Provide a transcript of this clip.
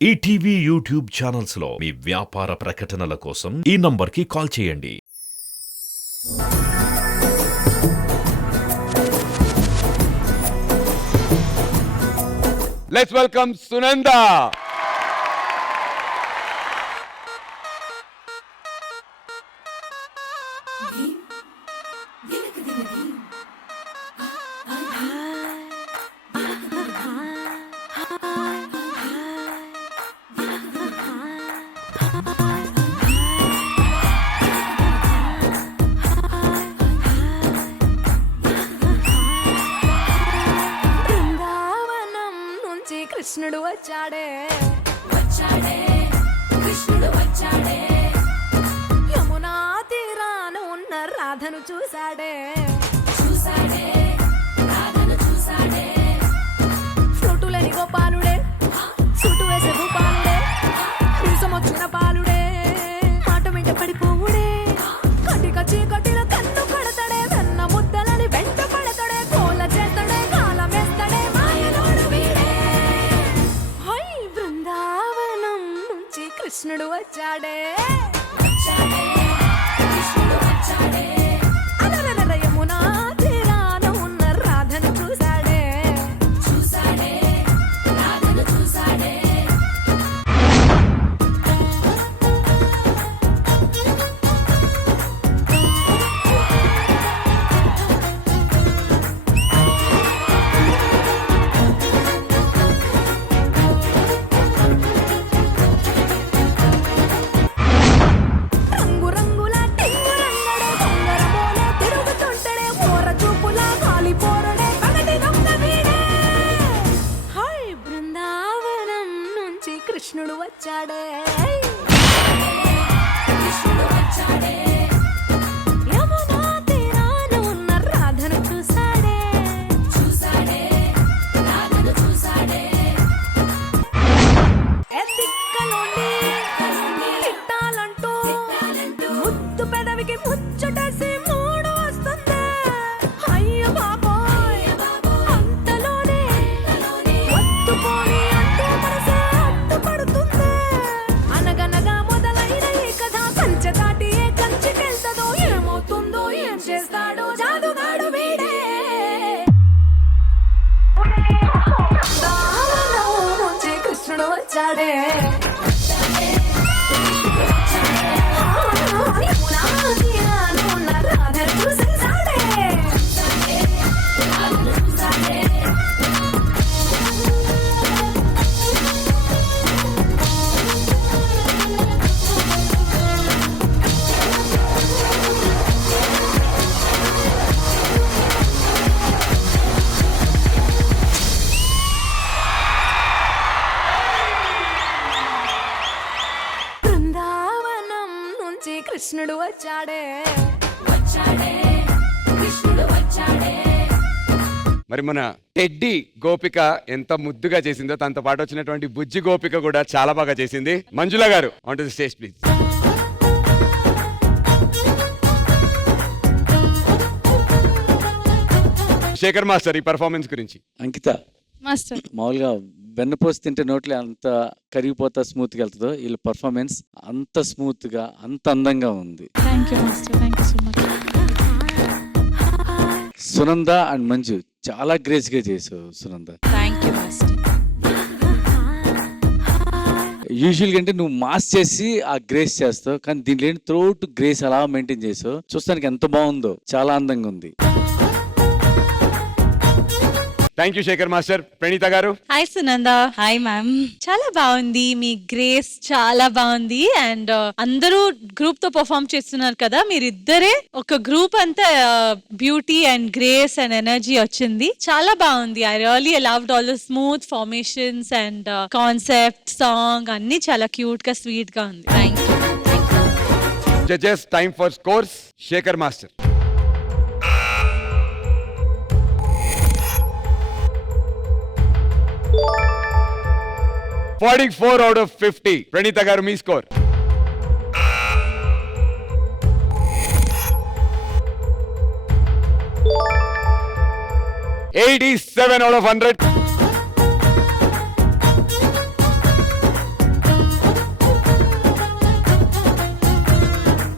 ETV YouTube channels లో మీ వ్యాపార ప్రకటనల కోసం ఈ నంబర్కి కాల్ చేయండి. Let's welcome Sunanda. కృష్ణుడు వచ్చాడే వచ్చాడే కృష్ణుడు వచ్చాడే యమునా తీరాన ఉన్న రాధను చూశాడే చూశాడే రాధను చూశాడే ఫ్రూటులని గోపాలుడే సుటు వేసే భూపాలుడే విసమొచ్చిన పాలుడే మాట వెంట పడిపోవుడే కటిక చీకటిలో కన్ను కడతాడే వెన్న ముద్దలని వెంట పడతాడే కోల చేస్తాడే కాలం వేస్తాడే మాయలోడు వీడే బృందావనం నుంచి కృష్ణుడు వచ్చాడే వచ్చాడే కృష్ణుడు వచ్చాడే అలరల యమునా తీరాన ఉన్న రాధను చూశాడే చూశాడే రాధను చూశాడే కృష్ణుడు వచ్చాడే కృష్ణుడు వచ్చాడే యమునా తీరాన ఉన్న రాధను చూశాడే చూశాడే రాధను చూశాడే ఎదిక్కలోని తిట్టాలంటూ ముద్దు పెదవికి ముచ్చటేసి మూడు వస్తుంది అయ్య బాబోయ్ అంతలోనే ఒత్తుకొని అంటూ మనసే అడ్డుపడుతుంది అనగనగా మొదలైన ఈ కథ కంచె దాటి ఏ కంచెకెళ్తదో ఏమవుతుందో ఏం చేస్తాడో జాదుగాడు వీడే దానం నుంచి కృష్ణుడు వచ్చాడే యమునా తీరాన ఉన్న రాధను చూసేశాడే బృందావనం నుంచి కృష్ణుడు వచ్చాడే వచ్చాడే కృష్ణుడు వచ్చాడే. మరి మన టెడ్డీ గోపిక ఎంత ముద్దుగా చేసిందో తనతో పాటు వచ్చినటువంటి బుజ్జి గోపిక కూడా చాలా బాగా చేసింది. మంజుల గారు on to the stage please. Shekhar master ఈ పర్ఫార్మెన్స్ గురించి. అంకిత మాస్టర్ మామూలుగా వెన్నపోసి తింటే నోట్లో అంత కరిగిపోతా స్మూత్గా వెళ్తుందో వీళ్ళ పర్ఫార్మెన్స్ అంత స్మూత్గా అంత అందంగా ఉంది. Thank you master, thank you so much. Sunanda and Manju చాలా గ్రేస్గా చేసావు సునంద. Thank you master. యూజువల్గా అంటే నువ్వు మాస్ చేసి ఆ గ్రేస్ చేస్తావు, కానీ దీంట్లో ఏంటి త్రోట్ గ్రేస్ అలా మెయింటైన్ చేసావు. చూస్తానికి ఎంత బాగుందో, చాలా అందంగా ఉంది. Thank you Shekhar master. Praneetha గారు. హాయ్ సునంద. Hi ma'am. చాలా బాగుంది, మీ గ్రేస్ చాలా బాగుంది. అండ్ అందరూ గ్రూప్ తో పర్ఫామ్ చేస్తున్నారు కదా, మీరిద్దరే ఒక గ్రూప్ అంతా beauty and grace and energy వచ్చింది. చాలా బాగుంది. I really loved all the smooth formations and concept song అన్ని చాలా క్యూట్ గా స్వీట్ గా ఉంది. Thank you. Judges time for scores. Shekhar master. 44 out of 50. Praneetha గారు మీ స్కోర్. 87 out of 100.